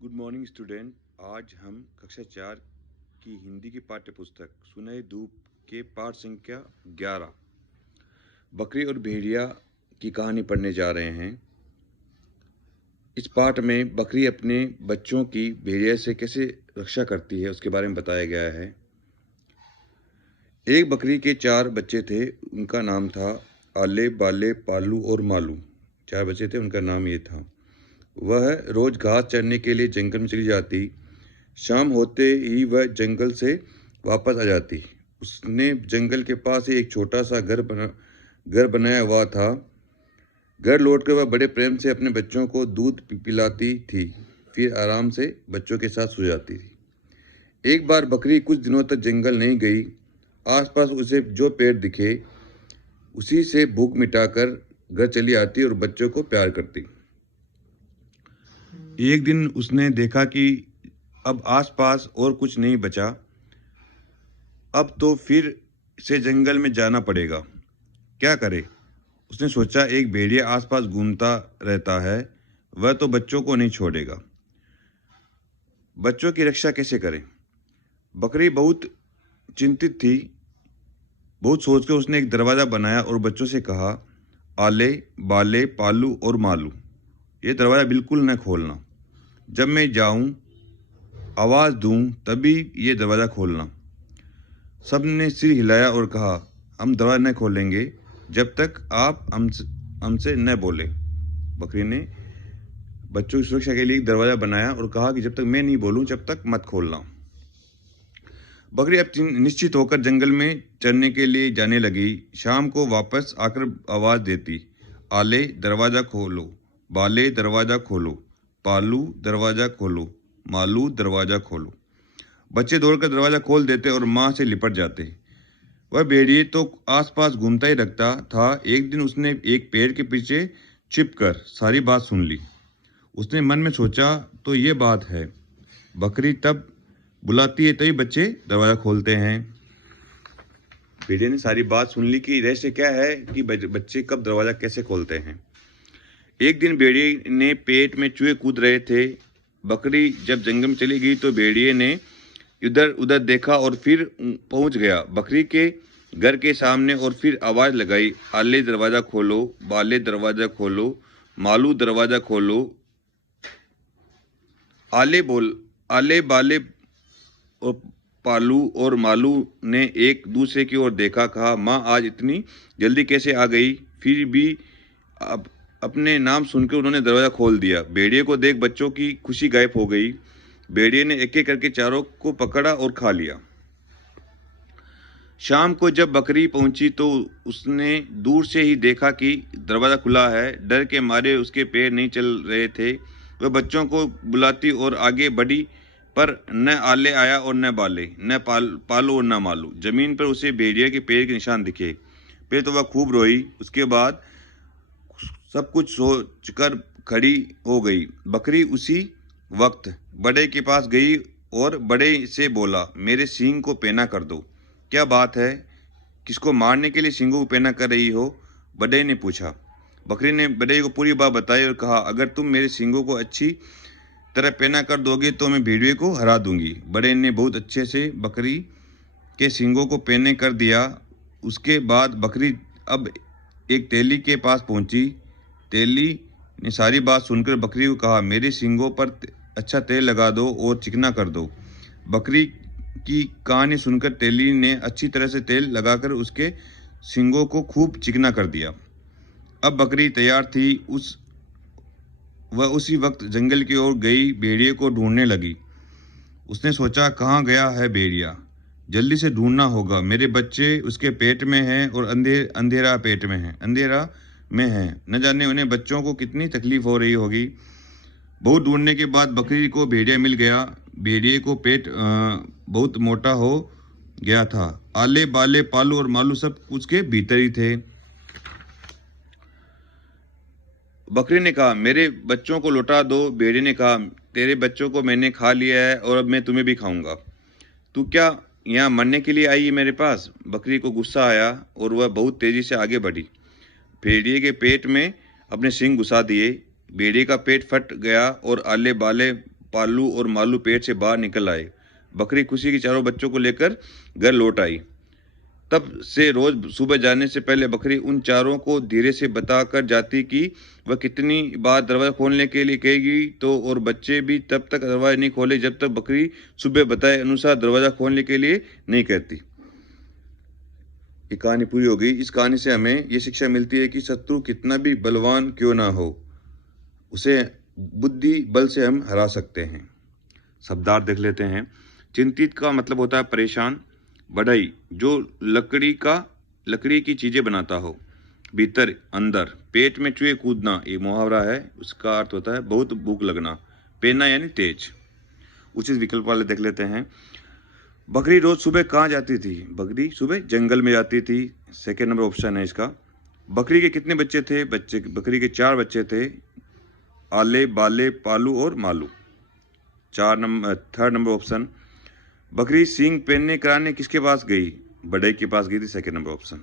Good morning student. आज हम कक्षा 4 की हिंदी की पाठ्य पुस्तक सुनहरी धूप के पाठ संख्या 11 बकरी और भेड़िया की कहानी पढ़ने जा रहे हैं। इस पाठ में बकरी अपने बच्चों की भेड़िया से कैसे रक्षा करती है उसके बारे में बताया गया है। एक बकरी के 4 बच्चे थे। उनका नाम था आले, बाले, पालू और मालू। 4 बच्चे थे, उनका नाम ये था। वह रोज घास चरने के लिए जंगल में चली जाती। शाम होते ही वह जंगल से वापस आ जाती। उसने जंगल के पास ही एक छोटा सा घर बनाया हुआ था। घर लौटकर वह बड़े प्रेम से अपने बच्चों को दूध पिलाती थी, फिर आराम से बच्चों के साथ सो जाती थी। एक बार बकरी कुछ दिनों तक जंगल नहीं गई। आसपास उसे जो पेड़ दिखे उसी से भूख मिटाकर घर चली आती और बच्चों को प्यार करती। एक दिन उसने देखा कि अब आसपास और कुछ नहीं बचा। अब तो फिर से जंगल में जाना पड़ेगा। क्या करे? उसने सोचा, एक भेड़िया आसपास घूमता रहता है, वह तो बच्चों को नहीं छोड़ेगा। बच्चों की रक्षा कैसे करें? बकरी बहुत चिंतित थी। बहुत सोचकर उसने एक दरवाज़ा बनाया और बच्चों से कहा, आले, बाले, पालू और मालू, ये दरवाज़ा बिल्कुल न खोलना। जब मैं जाऊं, आवाज़ दूं, तभी ये दरवाज़ा खोलना। सब ने सिर हिलाया और कहा, हम दरवाज़ा न खोलेंगे जब तक आप हमसे न बोले। बकरी ने बच्चों की सुरक्षा के लिए एक दरवाज़ा बनाया और कहा कि जब तक मैं नहीं बोलूं जब तक मत खोलना। बकरी अब निश्चित होकर जंगल में चरने के लिए जाने लगी। शाम को वापस आकर आवाज़ देती, आले, दरवाज़ा खोलो, बाले, दरवाज़ा खोलो, पालू, दरवाज़ा खोलो, मालू, दरवाज़ा खोलो। बच्चे दौड़कर दरवाज़ा खोल देते और माँ से लिपट जाते। वह भेड़िए तो आसपास घूमता ही रखता था। एक दिन उसने एक पेड़ के पीछे छिपकर सारी बात सुन ली। उसने मन में सोचा, तो ये बात है, बकरी तब बुलाती है तभी बच्चे दरवाज़ा खोलते हैं। भेड़िए ने सारी बात सुन ली कि रहस्य क्या है कि बच्चे कब दरवाज़ा कैसे खोलते हैं। एक दिन भेड़िए ने पेट में चूहे कूद रहे थे। बकरी जब जंगल में चली गई तो भेड़िए ने इधर उधर देखा और फिर पहुंच गया बकरी के घर के सामने और फिर आवाज़ लगाई, आले, दरवाज़ा खोलो, बाले, दरवाज़ा खोलो, मालू, दरवाज़ा खोलो। आले, बाले और पालू और मालू ने एक दूसरे की ओर देखा। कहा, माँ आज इतनी जल्दी कैसे आ गई? फिर भी अपने नाम सुनकर उन्होंने दरवाज़ा खोल दिया। भेड़िए को देख बच्चों की खुशी गायब हो गई। भेड़िए ने एक एक करके चारों को पकड़ा और खा लिया। शाम को जब बकरी पहुंची तो उसने दूर से ही देखा कि दरवाज़ा खुला है। डर के मारे उसके पैर नहीं चल रहे थे। वह बच्चों को बुलाती और आगे बढ़ी, पर न आले आया और न बाले, न पालू और न मालू। जमीन पर उसे भेड़िया के पैर के निशान दिखे। फिर तो वह खूब रोई। उसके बाद सब कुछ सोचकर खड़ी हो गई। बकरी उसी वक्त बड़े के पास गई और बड़े से बोला, मेरे सींग को पैना कर दो। क्या बात है? किसको मारने के लिए सींगों को पैना कर रही हो? बड़े ने पूछा। बकरी ने बड़े को पूरी बात बताई और कहा, अगर तुम मेरे सींगों को अच्छी तरह पैना कर दोगे तो मैं भेड़िए को हरा दूंगी। बड़े ने बहुत अच्छे से बकरी के सींगों को पैने कर दिया। उसके बाद बकरी अब एक तेली के पास पहुंची। तेली ने सारी बात सुनकर बकरी को कहा, मेरे सींगों पर अच्छा तेल लगा दो और चिकना कर दो। बकरी की कहानी सुनकर तेली ने अच्छी तरह से तेल लगाकर उसके सींगों को खूब चिकना कर दिया। अब बकरी तैयार थी। वह उसी वक्त जंगल की ओर गई, भेड़िए को ढूंढने लगी। उसने सोचा, कहाँ गया है भेड़िया? जल्दी से ढूंढना होगा। मेरे बच्चे उसके पेट में हैं और अंधेरा में है। न जाने उन्हें बच्चों को कितनी तकलीफ हो रही होगी। बहुत ढूंढने के बाद बकरी को भेड़िया मिल गया। भेड़िए को पेट बहुत मोटा हो गया था। आले, बाले, पालू और मालू सब उसके भीतर ही थे। बकरी ने कहा, मेरे बच्चों को लौटा दो। भेड़िए ने कहा, तेरे बच्चों को मैंने खा लिया है और अब मैं तुम्हें भी खाऊंगा। तू क्या यहाँ मरने के लिए आई है मेरे पास? बकरी को गुस्सा आया और वह बहुत तेजी से आगे बढ़ी। भेड़िए के पेट में अपने सींग घुसा दिए। भेड़िए का पेट फट गया और आले, बाले, पालू और मालू पेट से बाहर निकल आए। बकरी खुशी की चारों बच्चों को लेकर घर लौट आई। तब से रोज सुबह जाने से पहले बकरी उन चारों को धीरे से बताकर जाती कि वह कितनी बार दरवाजा खोलने के लिए कहेगी, तो और बच्चे भी तब तक दरवाजा नहीं खोले जब तक बकरी सुबह बताए अनुसार दरवाजा खोलने के लिए नहीं कहती। ये कहानी पूरी हो गई। इस कहानी से हमें ये शिक्षा मिलती है कि शत्रु कितना भी बलवान क्यों ना हो, उसे बुद्धि बल से हम हरा सकते हैं। शब्दार्थ देख लेते हैं। चिंतित का मतलब होता है परेशान। बढ़ई, जो लकड़ी की चीजें बनाता हो। भीतर, अंदर। पेट में चूहे कूदना, ये मुहावरा है, उसका अर्थ होता है बहुत भूख लगना। पेना यानी तेज। उचित विकल्प वाले देख लेते हैं। बकरी रोज सुबह कहाँ जाती थी? बकरी सुबह जंगल में जाती थी। सेकेंड नंबर ऑप्शन है इसका। बकरी के कितने बच्चे थे? बकरी के 4 बच्चे थे, आले, बाले, पालू और मालू। Third number option. बकरी सींग पहनने कराने किसके पास गई? बढ़ई के पास गई थी। Second number option.